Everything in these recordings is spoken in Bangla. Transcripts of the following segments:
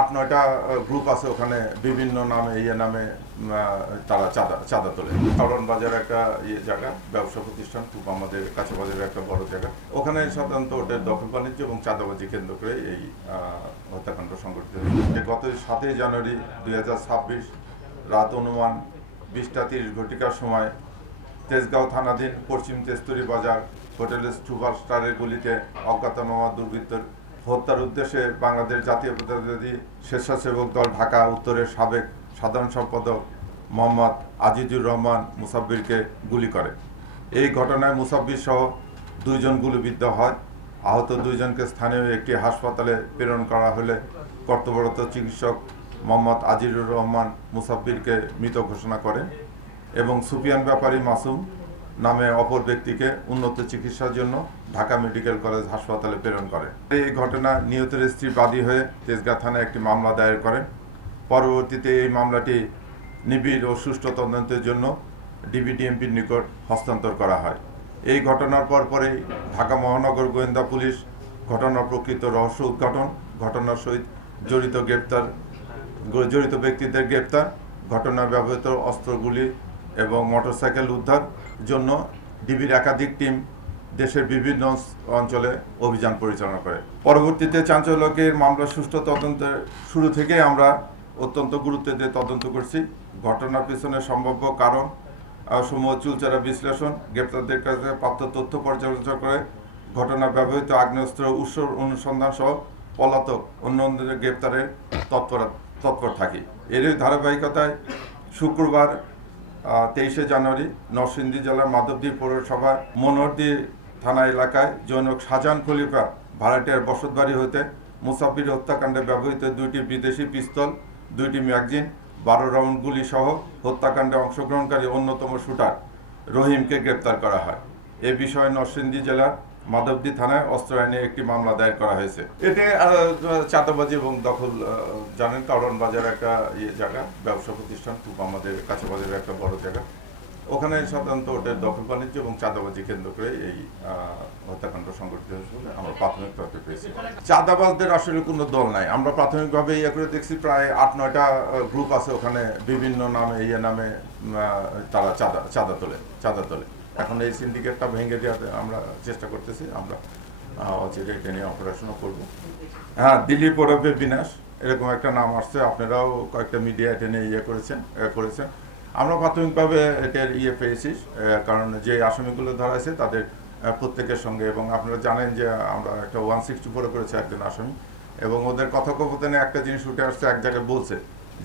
8-9টা গ্রুপ আছে ওখানে বিভিন্ন নামে নামে তারা চাঁদা তোলে। কারণ বাজার একটা জায়গা, ব্যবসা প্রতিষ্ঠান, খুব আমাদের কাছে বাজারের একটা বড় জায়গা। ওখানে সাধারণত ওদের দখল বাণিজ্য এবং চাঁদাবাজি কেন্দ্র করে এই হত্যাকাণ্ড সংঘটিত হয়েছে। গত 7 জানুয়ারি 2026 রাত অনুমান 20টা 30 ঘটিকার সময় তেজগাঁও থানাধীন পশ্চিম তেস্তুরি বাজার হোটেলের সুপারস্টারের গলিতে অজ্ঞাতনামা দুর্বৃত্তর হত্যার উদ্দেশ্যে বাংলাদেশ জাতীয়তাবাদী স্বেচ্ছাসেবক দল ঢাকা উত্তরের সাবেক সাধারণ সম্পাদক মোহাম্মদ আজিজুর রহমান মুসাব্বিরকে গুলি করে। এই ঘটনায় মুসাব্বির সহ 2 জন গুলিবিদ্ধ হয়। আহত 2 জনকে স্থানীয় একটি হাসপাতালে প্রেরণ করা হলে কর্তব্যরত চিকিৎসক মোহাম্মদ আজিজুর রহমান মুসাব্বিরকে মৃত ঘোষণা করেন এবং সুফিয়ান ব্যাপারী মাসুম নামে অপর ব্যক্তিকে উন্নত চিকিৎসার জন্য ঢাকা মেডিকেল কলেজ হাসপাতালে প্রেরণ করে। এই ঘটনা নিহতের স্ত্রী বাদী হয়ে তেজগাঁ থানায় একটি মামলা দায়ের করেন। পরবর্তীতে এই মামলাটি নিবিড় ও সুষ্ঠু তদন্তের জন্য ডিবিডিএমপির নিকট হস্তান্তর করা হয়। এই ঘটনার পরপরই ঢাকা মহানগর গোয়েন্দা পুলিশ ঘটনার প্রকৃত রহস্য উদ্ঘাটন, ঘটনার সহিত জড়িত ব্যক্তিদের গ্রেপ্তার, ঘটনায় ব্যবহৃত অস্ত্রগুলি এবং মোটরসাইকেল উদ্ধার জন্য ডিবির একাধিক টিম দেশের বিভিন্ন অঞ্চলে অভিযান পরিচালনা করে। পরবর্তীতে চাঞ্চল্যকের মামলা সুষ্ঠু তদন্তের শুরু থেকে আমরা অত্যন্ত গুরুত্ব দিয়ে তদন্ত করছি। ঘটনার পেছনে সম্ভাব্য কারণ সমূহ চুলচেরা বিশ্লেষণ, গ্রেপ্তারদের কাছে প্রাপ্ত তথ্য পর্যালোচনা করে ঘটনা ব্যবহৃত আগ্নেয়াস্ত্র উৎস অনুসন্ধান সহ পলাতক অন্যদের গ্রেপ্তারের তৎপর থাকি। এরই ধারাবাহিকতায় শুক্রবার 23 জানুয়ারি নরসিংদী জেলার মাধবদী পৌরসভা মনোহরদী থানা এলাকায় জনক শাহজাহান খলিফা ভাড়াটিয়ার বসতবাড়ি হতে মুসাব্বির হত্যাকাণ্ডে ব্যবহৃত 2টি বিদেশি পিস্তল, 2টি ম্যাগাজিন, 12 রাউন্ড গুলি সহ হত্যাকাণ্ডে অংশগ্রহণকারী অন্যতম শুটার রহিমকে গ্রেপ্তার করা হয়। এ বিষয়ে নরসিংদী জেলার মাধবদী থানায় অস্ত্র আইনে একটি মামলা দায়ের করা হয়েছে। এতে চাঁদাবাজি এবং দখল, জানেন কারণ বাজার একটা জায়গা, ব্যবসা প্রতিষ্ঠান, খুব আমাদের কাছে বাজারের একটা বড় জায়গা। ওখানে সাধারণত ওদের দখল বাণিজ্য এবং চাঁদাবাজি কেন্দ্র করে এই হত্যাকাণ্ড সংঘটিত হয়েছে বলে আমরা প্রাথমিক তথ্য পেয়েছি। চাঁদাবাজদের আসলে কোনো দল নাই। আমরা প্রাথমিকভাবে করে দেখছি প্রায় 8-9টা গ্রুপ আছে ওখানে বিভিন্ন নামে তারা চাঁদা তোলে। এখন এই সিন্ডিকেটটা ভেঙে দেওয়াতে আমরা চেষ্টা করতেছি। আমরা অচিরে এটা নিয়ে অপারেশনও করবো। হ্যাঁ, দিল্লি পৌরবে বিনাশ এরকম একটা নাম আসছে, আপনারাও কয়েকটা মিডিয়া এটা নিয়ে করেছেন। আমরা প্রাথমিকভাবে এটার পেয়েছি, কারণ যে আসামিগুলো ধরা আছে তাদের প্রত্যেকের সঙ্গে, এবং আপনারা জানেন যে আমরা একটা 164 করেছি একজন আসামি, এবং ওদের কথোপকথনে একটা জিনিস উঠে আসছে, এক জায়গায় বলছে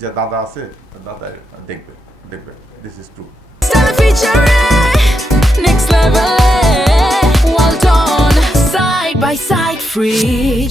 যে দাদা আছে, দাদা দেখবে, this is true. Next level, well done, side by side, free.